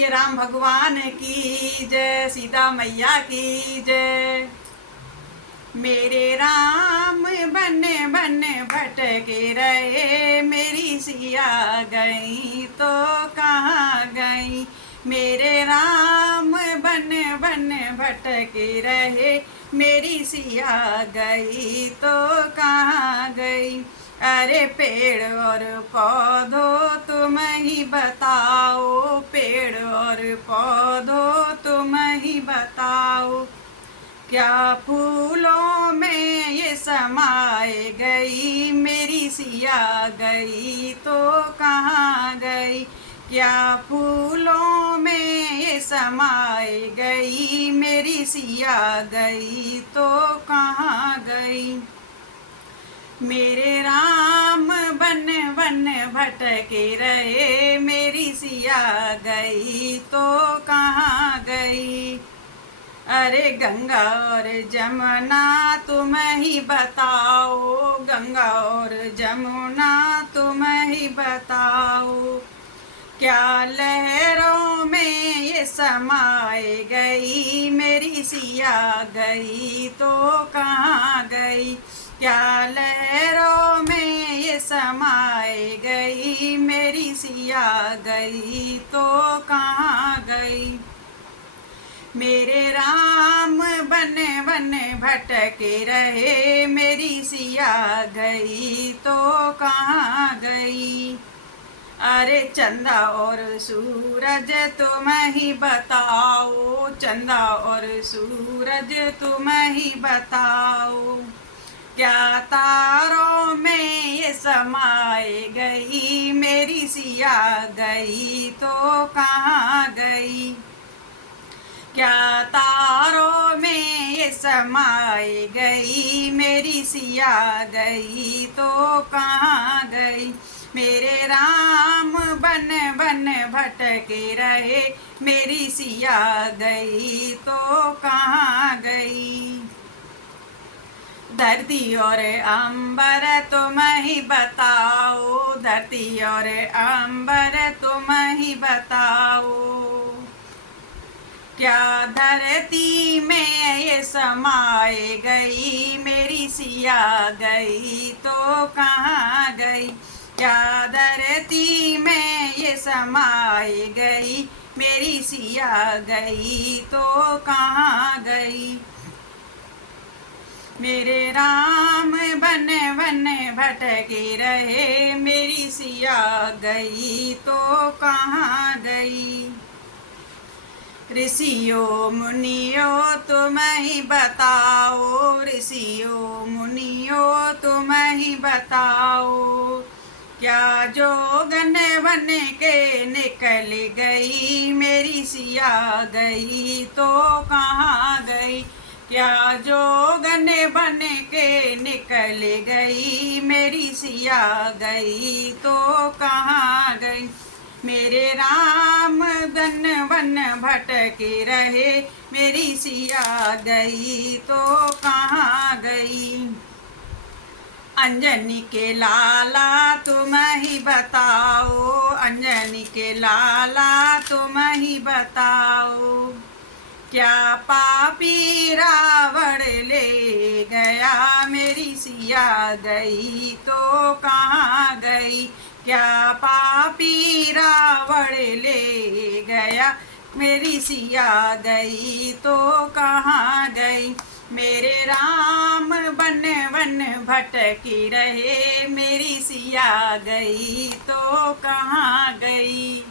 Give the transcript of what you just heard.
बोलिए राम भगवान की जय, सीता मैया की जय। मेरे राम बन बन भटके रहे, मेरी सिया गई तो कहाँ गई। मेरे राम बन बन भटके रहे, मेरी सिया गई तो कहाँ गई। अरे पेड़ और पौधों तुम ही बताओ, पेड़ और पौधों तुम ही बताओ। क्या फूलों में ये समाए गई, मेरी सिया गई तो कहाँ गई। क्या फूलों में ये समाए गई, मेरी सिया गई तो कहाँ गई। मेरे राम बन बन भटके रहे, मेरी सिया गई तो कहाँ गई। अरे गंगा और जमुना तुम ही बताओ, गंगा और जमुना तुम ही बताओ। क्या लहरों में ये समाए गई, मेरी सिया गई तो कहाँ गई। क्या लहरों में ये समाए गई, मेरी सिया गई तो कहाँ गई। मेरे राम बन बन भटके रहे, मेरी सिया गई तो कहाँ गई। अरे चंदा और सूरज तुम ही बताओ, चंदा और सूरज तुम ही बताओ। क्या तारों में ये समाए गई, मेरी सिया गई तो कहाँ गई। क्या तारों में ये समाए गई, मेरी सिया गई तो कहाँ गई। मेरे राम बन बन भटके रहे, मेरी सिया गई तो कहाँ गई। धरती और अंबर तुम ही बताओ, धरती और अंबर तुम ही बताओ। क्या धरती में ये समाए गई, मेरी सिया गई तो कहाँ गई। क्या धरती में ये समाए गई, मेरी सिया गई तो कहाँ गई। मेरे राम बन बन भटके रहे, मेरी सिया गई तो कहाँ गई। ऋषियों मुनियों तुम ही बताओ, ऋषियों मुनियों तुम ही बताओ। क्या जोगन बन के निकल गई, मेरी सिया गई तो कहाँ गई। क्या जोगन बन के निकल गई, मेरी सिया गई तो कहाँ गई। मेरे राम बन बन भटके रहे, मेरी सिया गई तो कहाँ गई। अंजनी के लाला तुम ही बताओ, अंजनी के लाला तुम ही बताओ। क्या पापी रावण ले गया, मेरी सिया गई तो कहाँ गई। क्या पापी रावण ले गया, मेरी सिया गई तो कहाँ गई। मेरे राम बन बन भटकी रहे, मेरी सिया गई तो कहाँ गई।